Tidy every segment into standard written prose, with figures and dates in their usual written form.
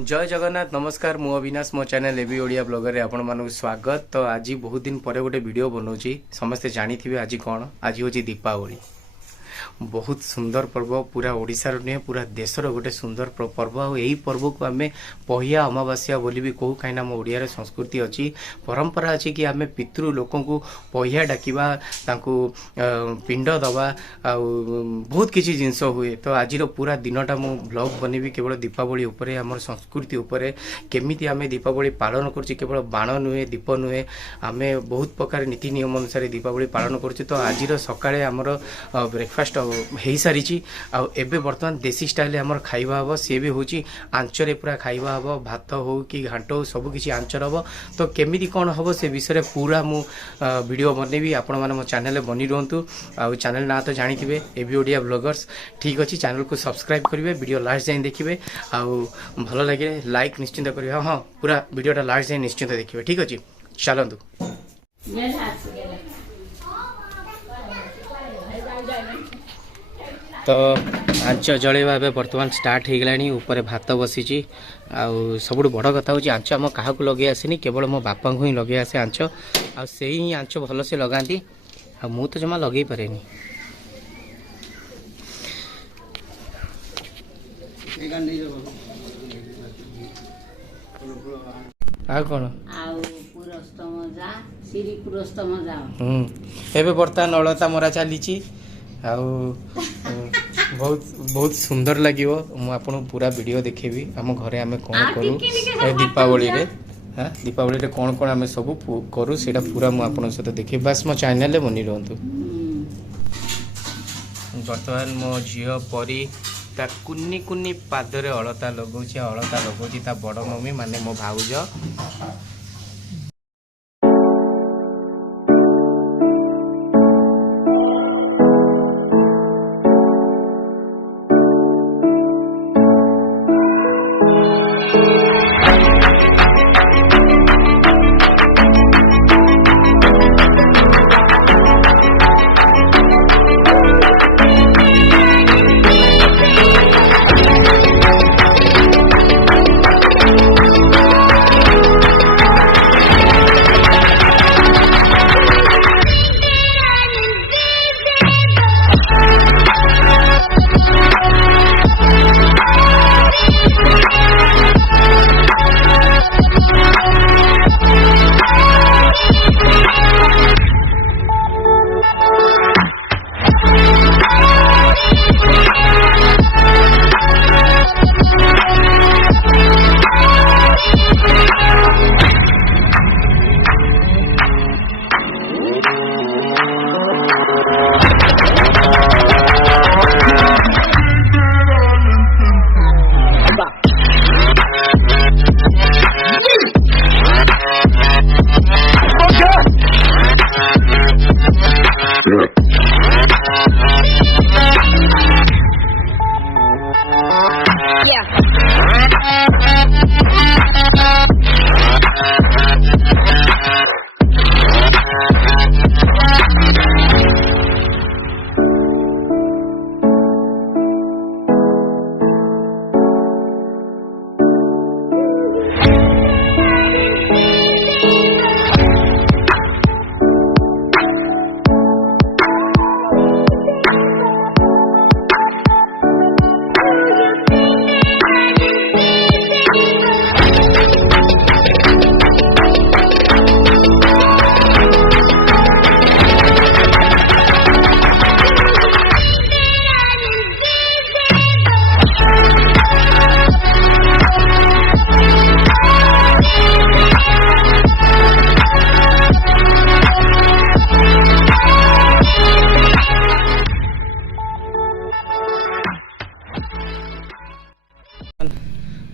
जय जगन्नाथ नमस्कार मु अविनाश मो चैनल एबी ओडिया ब्लॉगर रे आपण मानक स्वागत। तो आज बहुत दिन पर गोटे वीडियो बनाऊँगी समस्ते जानी आज कौन आज हूँ दीपावली। बहुत सुंदर पर्व पूरा ओडिशार नुहे पूरा देशर गोटे सुंदर पर्व यही पर्व को आम पहिया अमावास्या बोली भी कहू कहीं आम ओडिया संस्कृति अच्छी परंपरा अच्छी कि आम पितृ लोक पहिया डाकिबा पिंड दबा बहुत किसी जिनस हुए। तो आज पूरा दिनटा मु ब्लॉग बनेबी केवल दीपावली उपरे आम संस्कृति उपरे केमिति आम दीपावली पालन कर केवल बाण नुहे दीप नुहे आम बहुत प्रकार नीति नियम अनुसार दीपावली पालन कर। तो आज सकाळे आमर ब्रेकफास्ट हो सारी एबे बर्तमान देसी स्टाइल आमर खाइबा हम सी भी हूँ आंचरे पूरा खाइबा हम भात हो कि घाट हो सब किसी आंचर हम। तो केमिति कौन हम से विषय पूरा मु वीडियो बनैबी आपण मैंने मो चैनल बनी रुहतु। आ चैनल ना तो जानी एबी ओडिया ब्लॉगर्स ठीक अच्छी चैनल को सब्सक्राइब करेंगे वीडियो लास्ट जाए देखिए आउ भल लगे लाइक निश्चिंत करेंगे। हाँ पूरा वीडियोटा लास्ट जाए निश्चिंत देखिए ठीक अच्छे चलतु। तो आंच जलैवा बर्तमान स्टार्ट हो गलानी ऊपर भात बसी सब बड़ कथा हूँ आंच आम क्या लगे आसेनी केवल मो बापा को ही लगे आसे आंच आ से ही आंच भल से लगाती आ मु तो जमा लगे पारे कौन एबे बर्तमान अलता मरा चली बहुत बहुत सुंदर लगे मुझे पूरा वीडियो देखेबी आम घरे आम कौन करूँ दीपावली रे। हाँ दीपावली रे कौन कौन आम सब करूँ सेटा पूरा मुझे सहित देखे बास मो चैनल बनी रुहतु। बर्तमान मो झील परी ता कुन्नी कुन्नी पादरे अलता लगौची ता बड़ मम्मी माने मो भाउज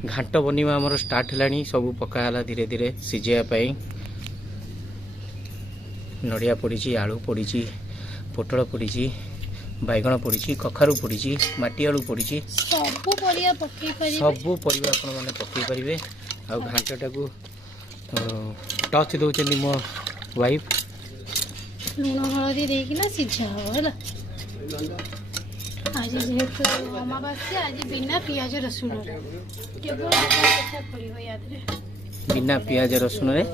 घाट बनिवा आमर स्टार्ट है सब पकाला धीरे धीरे सिझाई नड़िया पड़ी आलू पड़ी पोटल पड़ी बैगण पड़ी कखारू पड़ी माटी आलू पड़ी सब परिवा आपण मैंने पकई पारे। आ घाटटा को टच दौरान मो वाइफ लुण हलदी देकिना सिझा हो है आज जेहेतु अमावास्या आज बिना पियाज रसुण केवल कथा पड़ो याद बिना पियाज रसुण रे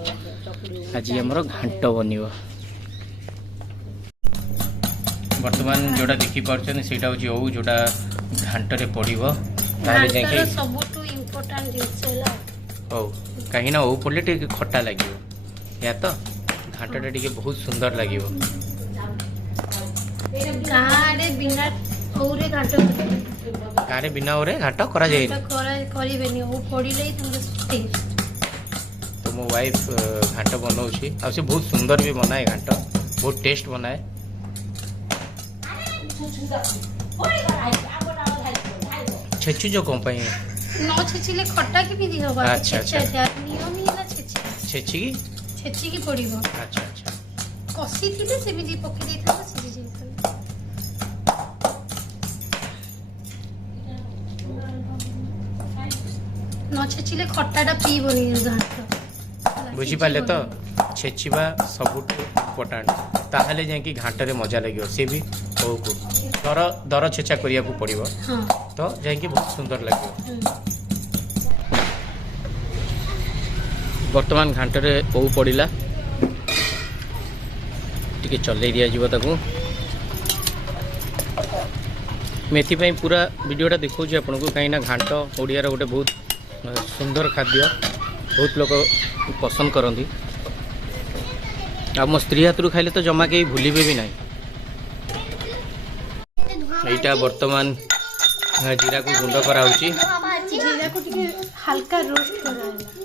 आज हमर घांट बनिव। वर्तमान जोटा देखि पारछन सेटा होची ओ जोटा घांट रे पड़िवो ताले जाके सबटु इंपोर्टेंट जिंस होला ओ कहीं ना ओ पड़ले टिके खट्टा लागिवो या तो घांटटा टिके बहुत सुंदर लागिवो। गाड़े बिना औरे घाट गारे बिना ओरे घाट करा जाय करिबेनी ओ पड़िले तुम टेस्ट। तो मो वाइफ घाट बनाउछि आ से बहुत सुंदर भी बनाए घाट बहुत टेस्ट बनाए। छेचु जो कौन पाई न छेचिले खट्टा के भी दिहो बा। अच्छा अच्छा नियम ही ना छेची की पड़िबो। अच्छा अच्छा कसी थिले से भी पक्की देथा सिजी जे न छेचिले खट्टाटा पीबोनी घाट बुझी पाले तो छेचिबा सबुठ इम्पोर्टेंट ताहले जाय कि घाट रे मजा लागियो से भी ओ को दर छेचा करिया को पड़िबो। हां तो जाय कि बहुत सुंदर लागियो। वर्तमान घाट रे ओ पड़िला टिके चलै दिया जीव ताकू मेथी पई पूरा वीडियोटा देखौ छी आपन को काई ना घाट ओडिया रो गोटे बहुत सुंदर खाद्य बहुत लोग पसंद करती आ मो स्त्री हाथ खाइले तो जमा के भूलिबे भी नहीं। एटा वर्तमान जीरा को गुंड कराउची जीरा को टिके हल्का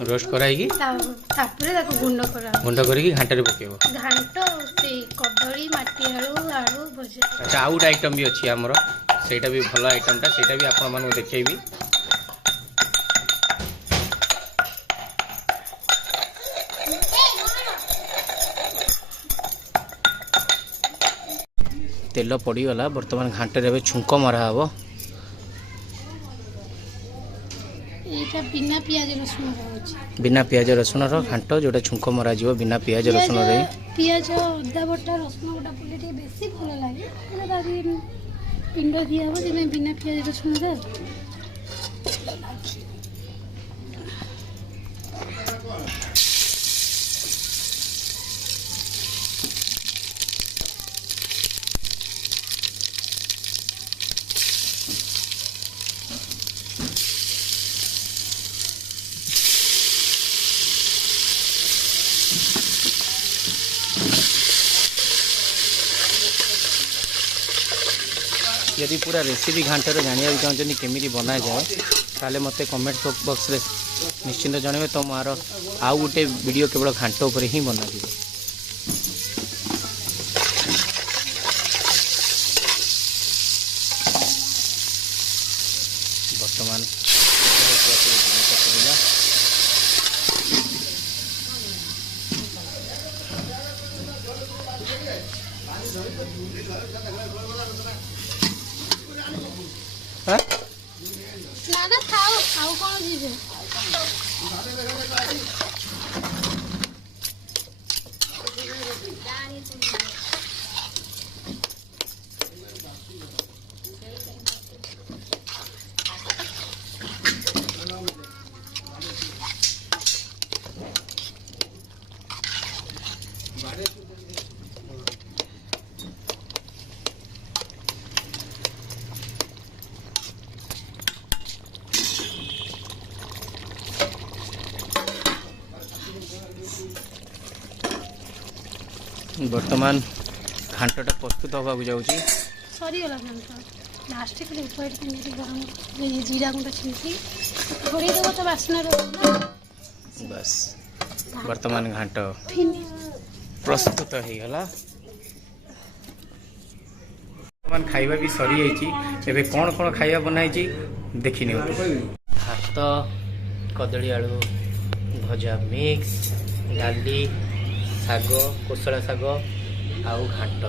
रोस्ट कराइगी तापरे ताको गुंड करके घांटा रे पकेबो घांट से कदली माटी आलू भजा। अच्छा आउट आइटम भी अछि हमरो सेटा भी भलो आइटमटा सेटा भी आपण मानको देखैबी। तेल पड़गला बर्तमान घाटे रे छुंक मरा हम बिना पियाज रसुण घाट जोटा छुंक मरा जीव बिना पियाज रसुण रे पियाज अदा बटा रसुण बटा पड़े बेसी भल लगे पिंड दिया हो जे बिना पियाज रसुण रे यदि पूरा रेसिपी घांटर जानिया चाहते केमी बना जाए ताले मते कमेंट बॉक्स रे निश्चिंत जनइबे तो मार आउ गोटे वीडियो केवल घांट उपर ही बना दिए। वर्तमान ना खाओ खाओ कौन जीवे वर्तमान घांटटा प्रस्तुत होगा जाऊँगी सरीगला घांट लास्ट के ऊपर गरम ये जीरा गुंड छिंकी घोड़े देव तो बास्ना बस वर्तमान घांट प्रस्तुत हो गला। वर्तमान खाइबा भी सरी जाइए कौन कौन खाइबा बनाई देखी भात कदली आलू भजा मिक्स डाली शाग कोसला शाग आउ घाट।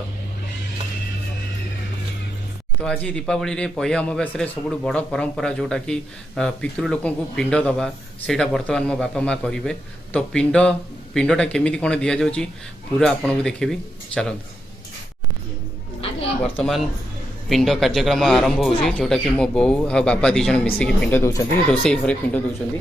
तो आज दीपावली रे पहिया अमावास्या सब बड़ परंपरा जोटा कि पितृ लोक को पिंड दबा सेटा वर्तमान मो बापा माँ करेंगे। तो पिंडटा केमी कौन दि जाऊँगी पूरा आपन को देखेबी चलत। वर्तमान पिंड कार्यक्रम आरंभ होउछि जोटा कि मो बो आ बापा दी जन मिसिकी पिंड दउछंती रोसई घरे पिंड दउछंती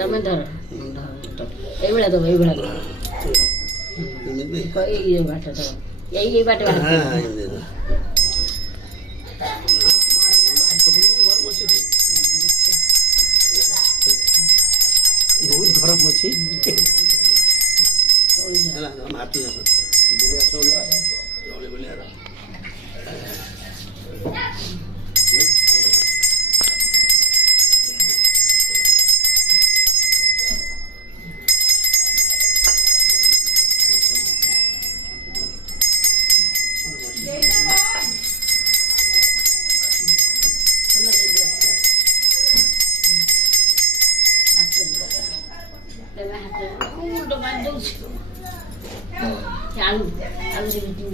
ତମେ ଧର ଏଇଭଳିଆ ଦବ ଏଇଭଳିଆ ଦବ ଏଇ ବାଟ ଦବ ଏଇ ବାଟ बहुत गरम अछि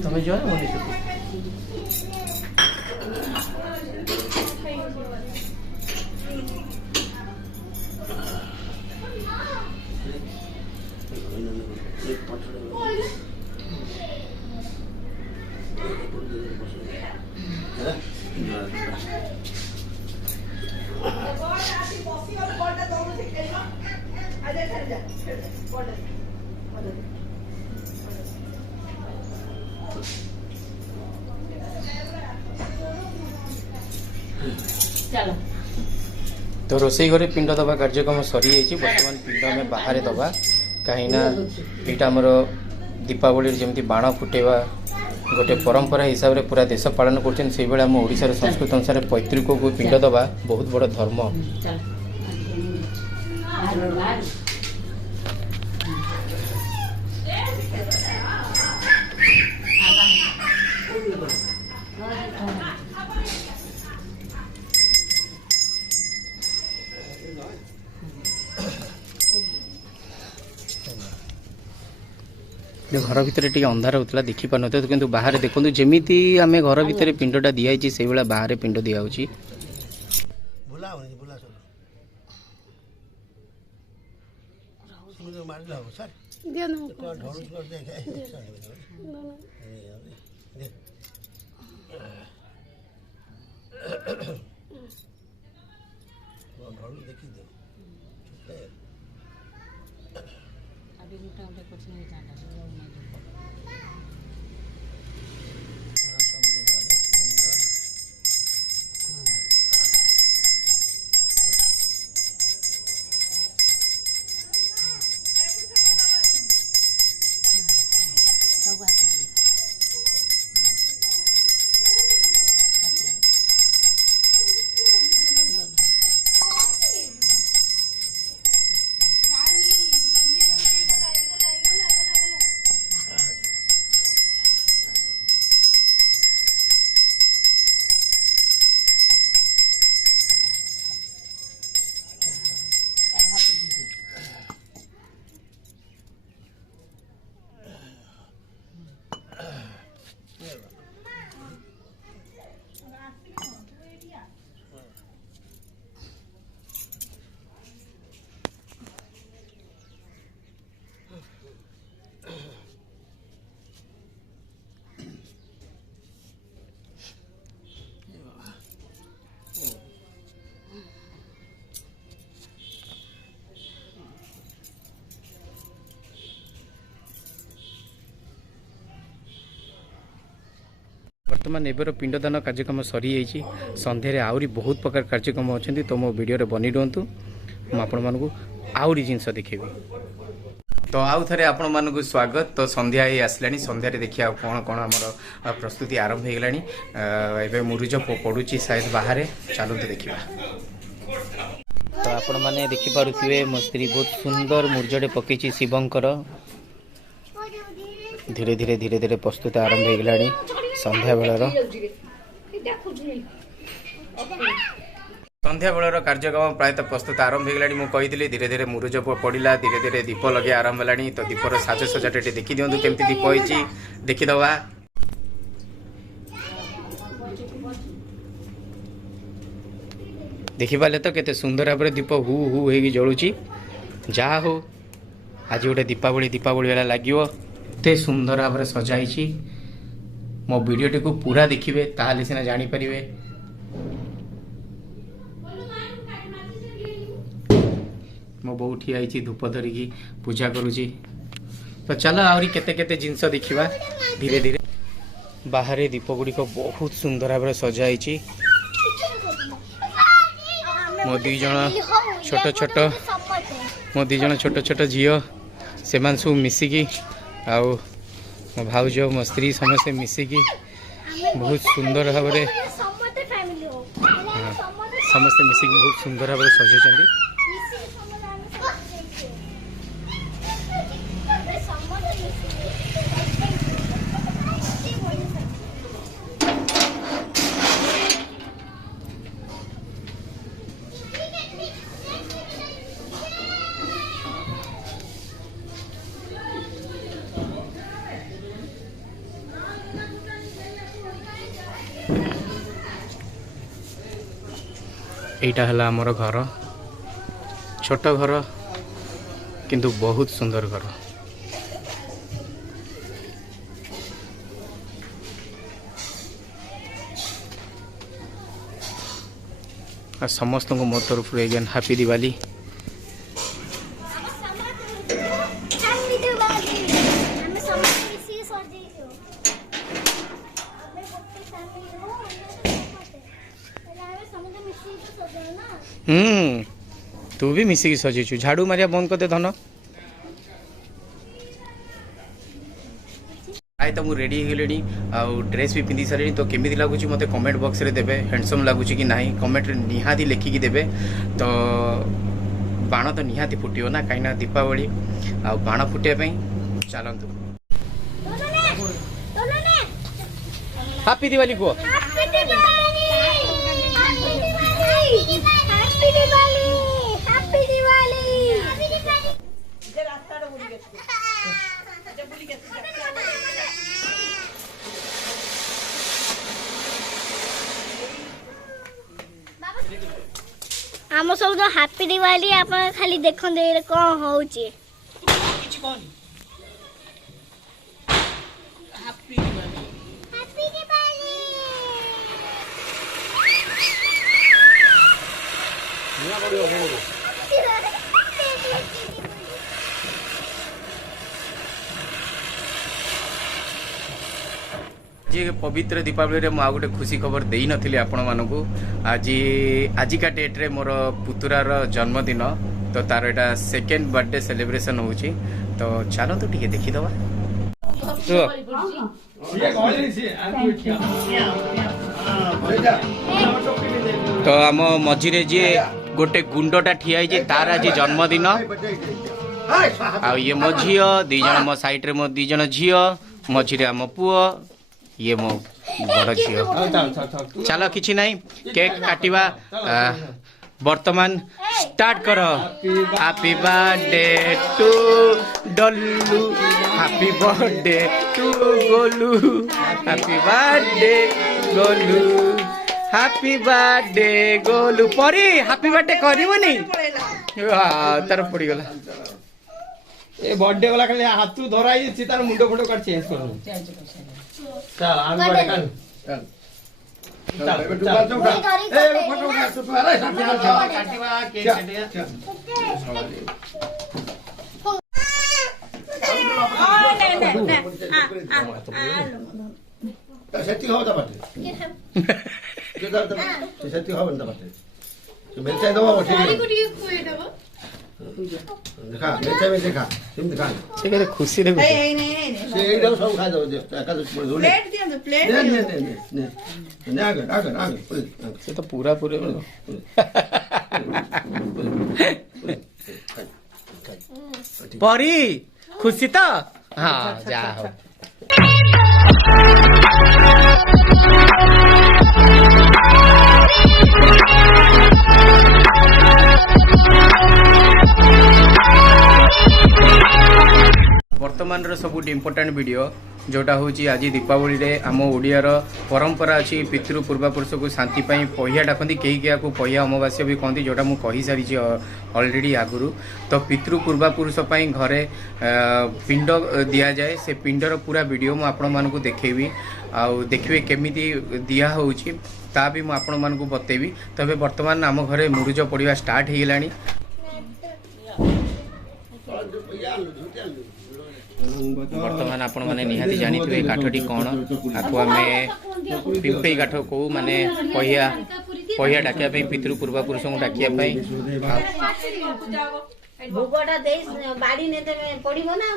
ତମେ ଜଣ ମନେ ଚାଲ तो रोसई घरे पिंड दबा कार्यक्रम सरी जाइए बर्तमान पिंड आम बाहर दबा कहीं यहाँ आमर दीपावली जमी बाण फुटेवा गोटे परंपरा हिसाब से पूरा देश पालन करम ओडार संस्कृति अनुसार पैतृक को पिंड दबा बहुत बड़ धर्म घर भितर टे अंधार होता देखी पार नथिबो किंतु बाहर देखो जमीती आम घर भितर पिंडटा दिखाई से भाया बाहर पिंड दिया बर्तमान एबर पिंडदान कार्यक्रम सरी जाइए संध्यारे आहरी बहुत प्रकार कार्यक्रम अच्छा तो मो वीडियो बनी रुहतु मुझे आहरी जिनस देखेबी तो आउ थे आपण मानक स्वागत तो संध्या ही आसला संध्यारे देखिए कौन कौन आम प्रस्तुति आरंभ हो गला मुरुज पड़ुची शायद बाहर चलते देखा तो आपण मैंने देखिपे मो स्त्री बहुत सुंदर मुरुजटे पकई शिवंकर धीरे धीरे धीरे धीरे प्रस्तुति आरंभ हो गला संध्या बेलर कार्यक्रम प्रायतः प्रस्तुत आरंभ हो गला मुझे धीरे धीरे मुरुज पड़ा धीरे धीरे दीप लगे आरंभ है तो दीपर साजसजाटे देखी दिंतु केमती दीप होती देखीदवा देखिपारे तो केते सुंदर भाव दीप हु हु हो जलुची जहा हो आज गोटे दीपावली दीपावली वाला लगे एते सुंदर भाव सजाई मो वीडियो को पूरा देखिए ताहले सिना जानी परिवे। मो बो उठी आई धूप धरिकी पूजा करुची तो चलो आहरी केते केते जिनस देखिबा धीरे धीरे। बाहर दीप गुड़िक बहुत सुंदर भाव सजाई मो दी जन छोट छोट मो दी जन छोट छोट झील से सब मिसिकी आउ मो भाउज मो स्त्री समस्ते मिसिकी बहुत सुंदर भाव समस्ते मिसिकी बहुत सुंदर भाव सजाई। एटा हला हमर घर छोट घर किंतु बहुत सुंदर घर। आ समस्त को मो तरफ एगेन हैप्पी दिवाली। तू भी मिसिकी सजेचु झाड़ू मारिया बंद करदे धन आए तो मुझे रेडी होगली आउ ड्रेस भी पिंधि सारे तो केमी लगुच मत कमेंट बॉक्स रे देबे हैंडसम लगुच कि नहीं कमेंट रे निहाती लिखिकी देबे। तो बाण तो निहाती फुटियो ना कहीं दीपावली आ बाण फुटिया चलतु हैप्पी दिवाली को आम सब तो हैप्पी दिवाली आप खाली देखो दे कौन होची जी पवित्र दीपावली रे आ गोटे खुशी खबर दे नी आपण मानक आज आजिका डेट रे मोर पुतुरार जन्मदिन तो तार एटा सेकेंड बर्थडे सेलिब्रेशन होची तो चलो तो टिके देखी दवा। तो आम मझिरे जी गोटे गुंडटा ठिया तार आज जन्मदिन आ ये मो झी दी जन मो साइड रे मो दी जन झी मझिरे आम पुओ ये मो बड़ झी चलो किछि नहीं केक काटिबा वर्तमान स्टार्ट कर। Happy birthday to Dallu happy birthday to Golu happy birthday Golu happy birthday Golu Pari happy birthday करबनी तार पड़ी गला ए बर्थडे वाला खाली हाथ धराई छि तार मुंडो फोटो काट चेंज कर चल आन बर्थडे कर चल ए फोटो काट तो अरे काटिबा केक काटिया सेटी हो ता बाटे के दादा सेटी हो बंदा बाटे तो मेरे दो ठीक है देखा मेरे में देखा तुम देखा से के खुशी रे नहीं से एकदम सब खा दो एका दो प्लेट दियो तो प्लेट नहीं आगे से तो पूरा पूरे परी खुशी तो हाँ जा हो बर्तमान सब इम्पोर्टाट वीडियो जोटा हूँ आज दीपावली रे आम ओडियार परंपरा अच्छी पितृ पूर्वापुरुष को शांति पहिया डाकती कई क्या पहिया अमावास्य भी कहती जोटा मुझे कही सारी ऑलरेडी आगुरी तो पितृ पूर्वापुरुष घरे पिंड दि जाए से पिंडर पूरा वीडियो मुझे आपण मानक देखी आउ देखिए केमी दिया होची ता भी मुझे आपण मानक बतेबी तबे वर्तमान आम घरे मुरुज पड़ा स्टार्ट हो गलानी बर्तमान आपण मैंने निहाती जानी थे काठटी कौन आपको आम पिंपई काठ को माने पहिया पहिया डाकिया पितृ पूर्वापुरुष को डाकिया भोगटा दे बाड़ी ने पड़िबो ना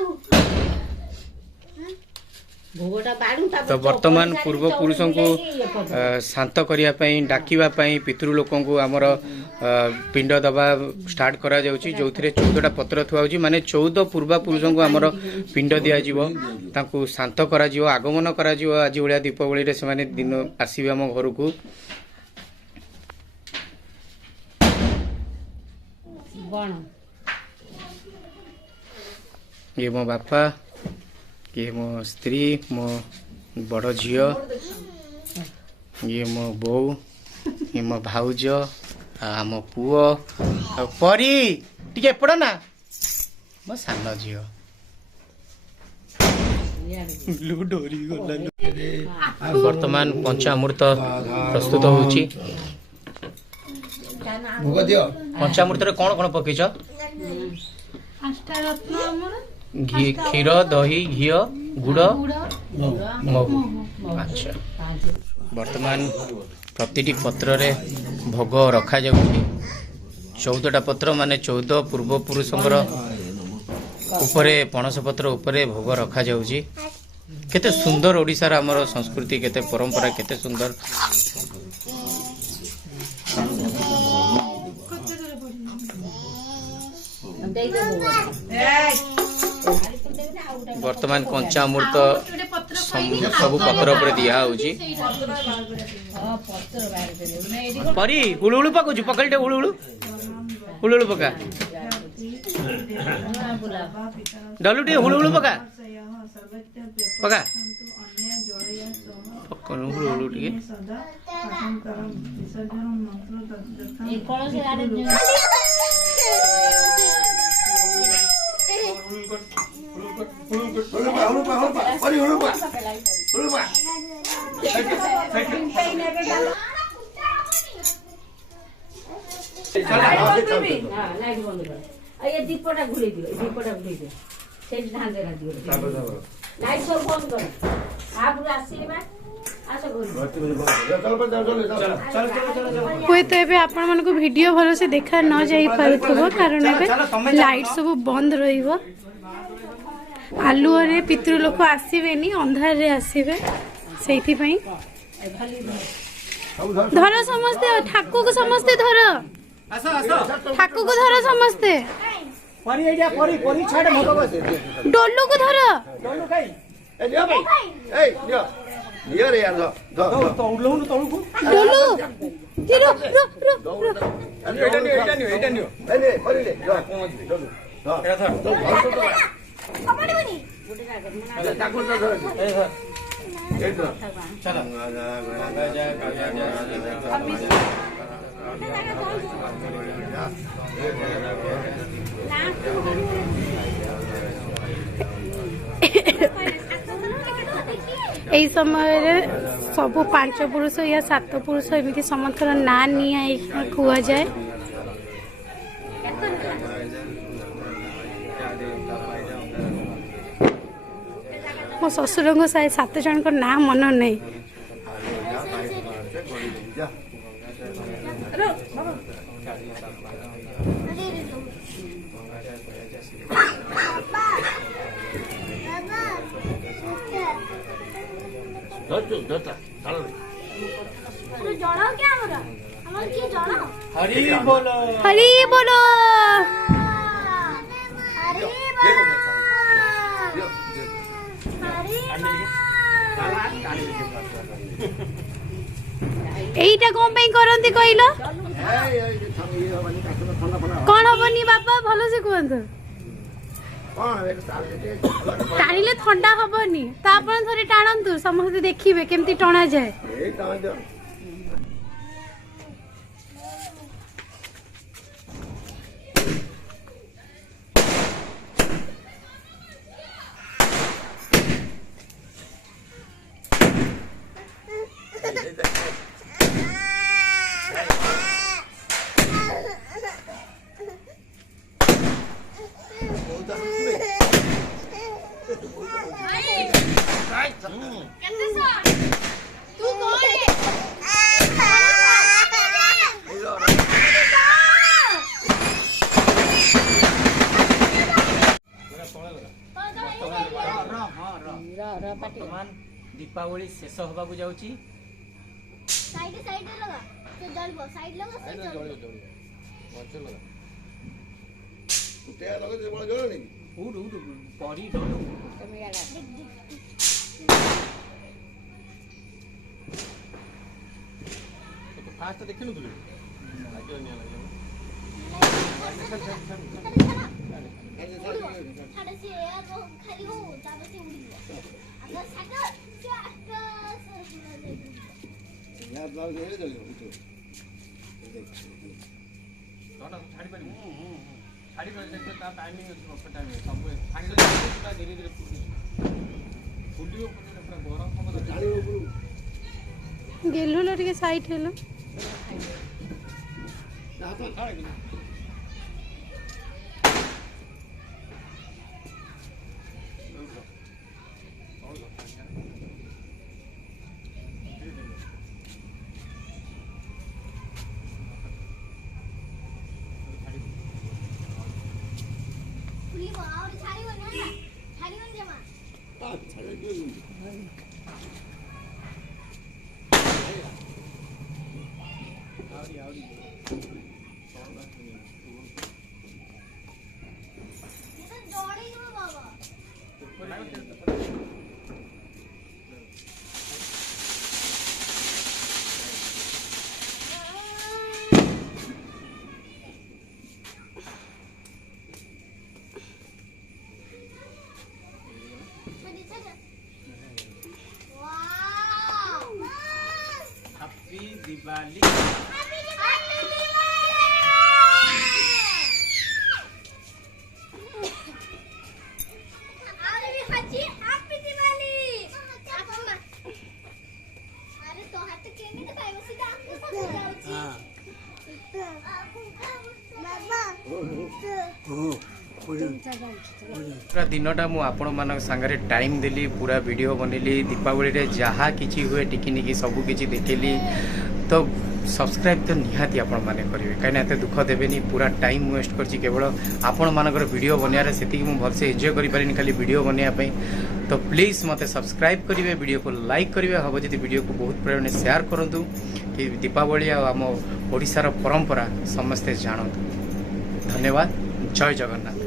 भोगटा बाड़ू तो वर्तमान पूर्वपुरुषों को शांत करने डाकिवाई पितृ लोक आमर पिंड दबा स्टार्ट करा जाउची जो 14टा पत्र थुआ माने 14 पूर्वपुरुषों को आमर पिंड दिया शांत करा आगमन करा आज भाया दीपावली रे से दिन आसवे आम घर को ये मो बापा ये मो स्त्री मो बड़ झियो ये मो बो ये मो भाउज आम पुओ परी टिके पड़ ना मो सान झियो वर्तमान पंचामृत प्रस्तुत होची पंचामृत रे कौन कौन पकेच क्षीर दही घी गुड़ महू अच्छा वर्तमान प्रतिटी पत्र रे भोग रखा जाउची 14टा पत्र माने 14 पूर्वपुरुषंकर उपरे पणस पत्र उपरे भोग रखा जाउची केते सुंदर ओडिसा रा हमर संस्कृति केते परंपरा केते सुंदर वर्तमान पंचामृत सब पत्र पर दिया होची परी हुळु हुळु पकाउछु पकलटे हुळु हुळु हुळु हुळु पका डलुटी हुळु हुळु पका पका पकनु हुळु हुळु टिके दीपटा घुड़े दियो से ध्यान देना दियो लाइट सब बंद कर आप आसी में हुए तो एबे आपण मन को वीडियो भलो से देखा न जाई पारुथबो कारण एबे लाइट सब बंद रहिबो आलू रे पितृ लोक आसीबेनी अंधार रे आसीबे सेठी पई धर समस्ते ठाकू को समस्ते धर ठाकू को धर समस्ते परी एडिया परी छाड़ मोको बस डोलू को धर डोलू काई ए दियो भाई ए दियो दियो रे यार दो तो उडलो तळु को डोलू रो रो रो एटा नियो ए परी ले डोलू हां एटा धर तो तो कपड़े बनी अरे ताको तो धर ए धर चलो এই সময়ে সবু 5 পুরুষ या 7 পুরুষ এমিতি সমস্ত না নিয়া খুয়া যায় मो ससुर को 7 जन को ना मन नहीं जड़ाओ क्या हो रहा हमारे क्या जड़ाओ हरि बोलो हरी बोलो এইটা কোন ପାଇଁ କରନ୍ତି କହିଲ କଣ ହବନି ବାପା ଭଲ ସେ କୁହନ୍ତୁ टाणिले ठंडा हबनी तो आपण थोड़ी टाणंतु समस्त देखिबे केमती टणा जाए। बर्तमान दीपावली शेष होगा जाऊँगी। साइड साइड लगा तो जलबो साइड लगा साइड जलबो उड़ उड़ पड़ी डोल फास्ट देखिनु तुले लागो निया लागो छाड़े से यार वो खाली हो तब से उड़ी अगर छाड़ यार बाल दे दे छाड़ी पानी छाड़ी पानी ता टाइमिंग प्रॉपर टाइमिंग सब फाइनल पूरा धीरे धीरे फुलियो पूरा गरम खबर गेलु लो टिके साइड हेलो फुली और छाड़ी बन जमा दौड़ी नो बाबा हैप्पी दिवाली पूरा दिनटा मु आपण मान सांगरे टाइम देली पूरा वीडियो बनैली दीपावली रे जहाँ किछि हुए टिकिनिकी सब किछि देखेली तो सब्सक्राइब तो निहाती आपण माने करिवे कहीं एते दुख देबेनी पूरा टाइम वेस्ट करछि केवल आपण मानकर वीडियो बनियारे सेति मु भलसे एन्जॉय करि पारिनी खाली वीडियो बनिया पई तो प्लीज मते सब्सक्राइब करिवे वीडियो को लाइक करिवे हबो जदि वीडियो को बहुत परिमाण शेयर करंतु कि दीपावली आ हम ओडिसा रो परंपरा समस्ते जानतु। धन्यवाद। जय जगन्नाथ।